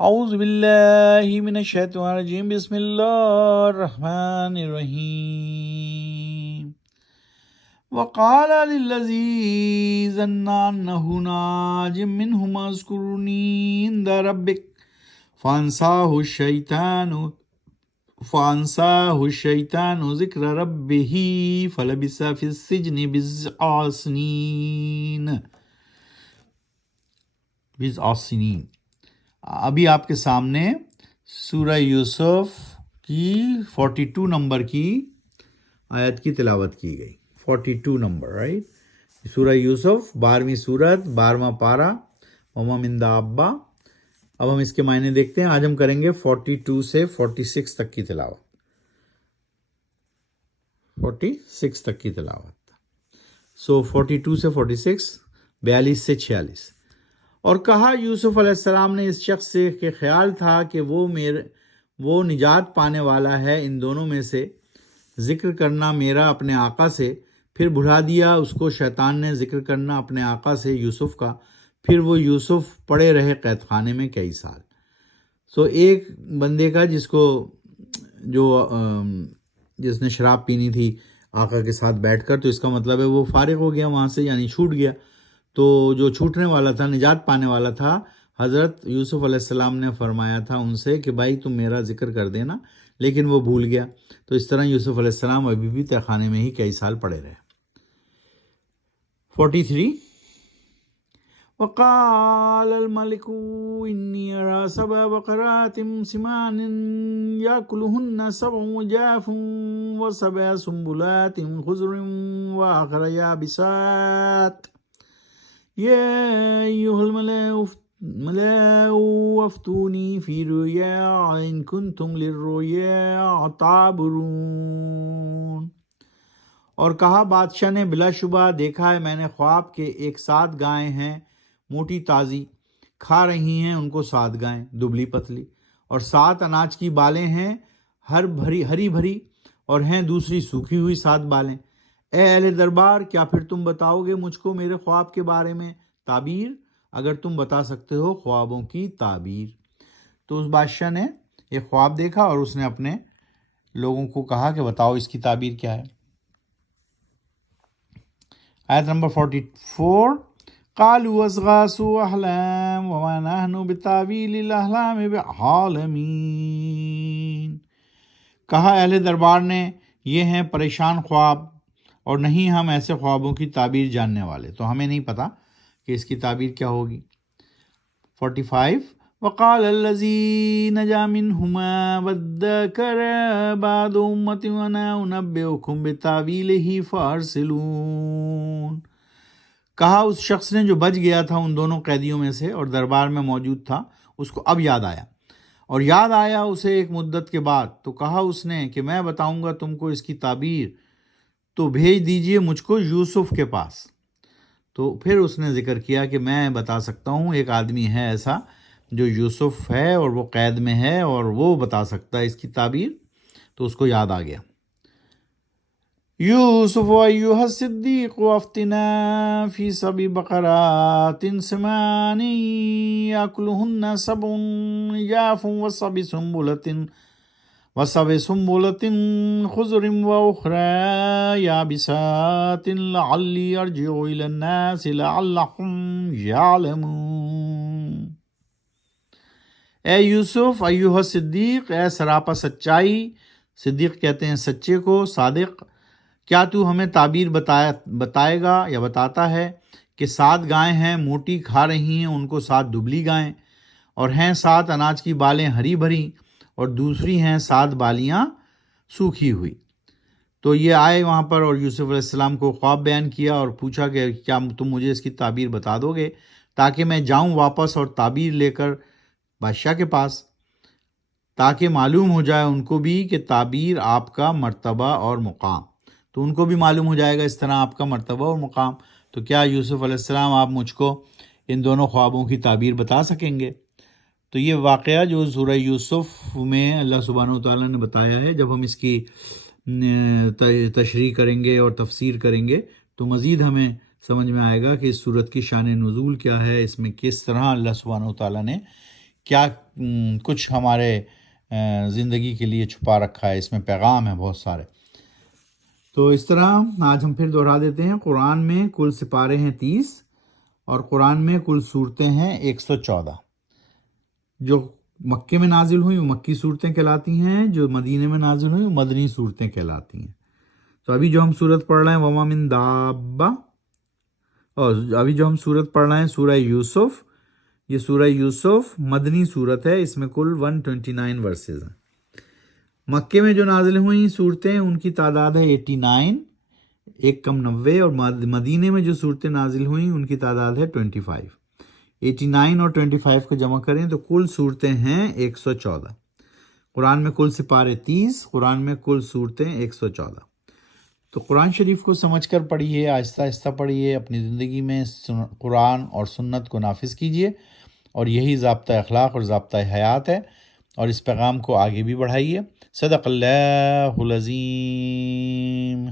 اعوذ باللہ من الشیطان الرجیم بسم اللہ الرحمن الرحیم وقال للذی ظن انہ ناج منہما اذکرنی عند ربک فانساہ الشیطان ذکر ربہ فلبث فی السجن بضع سنین۔ ابھی آپ کے سامنے سورہ یوسف کی 42 نمبر کی آیت کی تلاوت کی گئی۔ 42 نمبر، رائٹ؟ سورہ یوسف 12ویں سورت، 12واں پارہ، وما من دابہ۔ اب ہم اس کے معنی دیکھتے ہیں۔ آج ہم کریں گے 42 سے 46 تک کی تلاوت۔ 46 تک کی تلاوت۔ 42 سے 46، 42 سے 46۔ اور کہا یوسف علیہ السلام نے اس شخص سے کہ خیال تھا کہ وہ نجات پانے والا ہے ان دونوں میں سے، ذکر کرنا میرا اپنے آقا سے، پھر بھلا دیا اس کو شیطان نے ذکر کرنا اپنے آقا سے یوسف کا۔ پھر وہ یوسف پڑے رہے قید خانے میں کئی سال۔ ایک بندے کا جس نے شراب پینی تھی آقا کے ساتھ بیٹھ کر، تو اس کا مطلب ہے وہ فارغ ہو گیا وہاں سے، یعنی چھوٹ گیا۔ تو جو چھوٹنے والا تھا، نجات پانے والا تھا، حضرت یوسف علیہ السلام نے فرمایا تھا ان سے کہ بھائی تم میرا ذکر کر دینا، لیکن وہ بھول گیا۔ تو اس طرح یوسف علیہ السلام ابھی بھی تہ خانے میں ہی کئی سال پڑے رہے۔ 43۔ وقال الملك إني أرى 7 بقرات سمان يأكلهن 7 عجاف و7 سنبلات خضر وآخر يابسات يا أيها الملأ افتوني في رؤيا إن كنتم للرؤيا تعبرون۔ اور کہا بادشاہ نے بلا شبہ دیکھا ہے میں نے خواب کے 7 گائیں ہیں موٹی تازی، کھا رہی ہیں ان کو 7 گائیں دبلی پتلی، اور 7 اناج کی بالیں ہیں ہری بھری، اور ہیں دوسری سوکھی ہوئی 7 بالیں۔ اے اہل دربار، کیا پھر تم بتاؤ گے مجھ کو میرے خواب کے بارے میں تعبیر، اگر تم بتا سکتے ہو خوابوں کی تعبیر۔ تو اس بادشاہ نے ایک خواب دیکھا اور اس نے اپنے لوگوں کو کہا کہ بتاؤ اس کی تعبیر کیا ہے۔ آیت نمبر 44۔ قالوا اضغاث احلام وما نحن بتاویل الاحلام بعالمین۔ کہا اہل دربار نے یہ ہیں پریشان خواب، اور نہیں ہم ایسے خوابوں کی تعبیر جاننے والے، تو ہمیں نہیں پتا کہ اس کی تعبیر کیا ہوگی۔ 45۔ وقال الذی نجا منہما وادکر بعد امۃ وانا انبئکم بتاویلہ فارسلون۔ کہا اس شخص نے جو بچ گیا تھا ان دونوں قیدیوں میں سے اور دربار میں موجود تھا، اس کو اب یاد آیا، اور یاد آیا اسے ایک مدت کے بعد، تو کہا اس نے کہ میں بتاؤں گا تم کو اس کی تعبیر، تو بھیج دیجئے مجھ کو یوسف کے پاس۔ تو پھر اس نے ذکر کیا کہ میں بتا سکتا ہوں، ایک آدمی ہے ایسا جو یوسف ہے اور وہ قید میں ہے اور وہ بتا سکتا ہے اس کی تعبیر۔ تو اس کو یاد آ گیا۔ یوسف ایھا الصدیق افتنا فی 7 بقرات سمان یاکلہن 7 عجاف و7 سنبلۃ خضر واخری یابسات لعلی ارجع الی الناس لعلہم یعلمون۔ اے یوسف ایھا الصدیق، اے سراپا سچائی، صدیق کہتے ہیں سچے کو، صادق، کیا تو ہمیں تعبیر بتائے گا یا بتاتا ہے کہ 7 گائیں ہیں موٹی کھا رہی ہیں ان کو 7 دبلی گائیں، اور ہیں 7 اناج کی بالیں ہری بھری، اور دوسری ہیں 7 بالیاں سوکھی ہوئی۔ تو یہ آئے وہاں پر اور یوسف علیہ السلام کو خواب بیان کیا اور پوچھا کہ کیا تم مجھے اس کی تعبیر بتا دو گے تاکہ میں جاؤں واپس اور تعبیر لے کر بادشاہ کے پاس، تاکہ معلوم ہو جائے ان کو بھی کہ تعبیر آپ کا مرتبہ اور مقام، تو ان کو بھی معلوم ہو جائے گا اس طرح آپ کا مرتبہ اور مقام۔ تو کیا یوسف علیہ السلام آپ مجھ کو ان دونوں خوابوں کی تعبیر بتا سکیں گے؟ تو یہ واقعہ جو سورہ یوسف میں اللہ سبحانہ وتعالیٰ نے بتایا ہے، جب ہم اس کی تشریح کریں گے اور تفسیر کریں گے تو مزید ہمیں سمجھ میں آئے گا کہ اس سورت کی شان نزول کیا ہے، اس میں کس طرح اللہ سبحانہ وتعالیٰ نے کیا کچھ ہمارے زندگی کے لیے چھپا رکھا ہے، اس میں پیغام ہے بہت سارے۔ تو اس طرح آج ہم پھر دہرا دیتے ہیں، قرآن میں کل سپارے ہیں 30 اور قرآن میں کل صورتیں ہیں 114۔ جو مکے میں نازل ہوئی وہ مکی صورتیں کہلاتی ہیں، جو مدینے میں نازل ہوئی وہ مدنی صورتیں کہلاتی ہیں۔ تو ابھی جو ہم صورت پڑھ رہے ہیں وما من دابہ، اور ابھی جو ہم صورت پڑھ رہے ہیں سورہ یوسف، یہ سورہ یوسف مدنی صورت ہے، اس میں کل 129 ورسز ہیں۔ مکے میں جو نازل ہوئیں صورتیں ان کی تعداد ہے 89، ایک کم 90، اور مدینے میں جو صورتیں نازل ہوئیں ان کی تعداد ہے 25۔ 89 اور 25 کو جمع کریں تو کل صورتیں ہیں 114۔ قرآن میں کل سپارے 30، قرآن میں کل صورتیں 114۔ تو قرآن شریف کو سمجھ کر پڑھیے، آہستہ آہستہ پڑھیے، اپنی زندگی میں قرآن اور سنت کو نافذ کیجیے، اور یہی ضابطہ اخلاق اور ضابطہ حیات ہے، اور اس پیغام کو آگے بھی بڑھائیے۔ صدق اللہ العظیم۔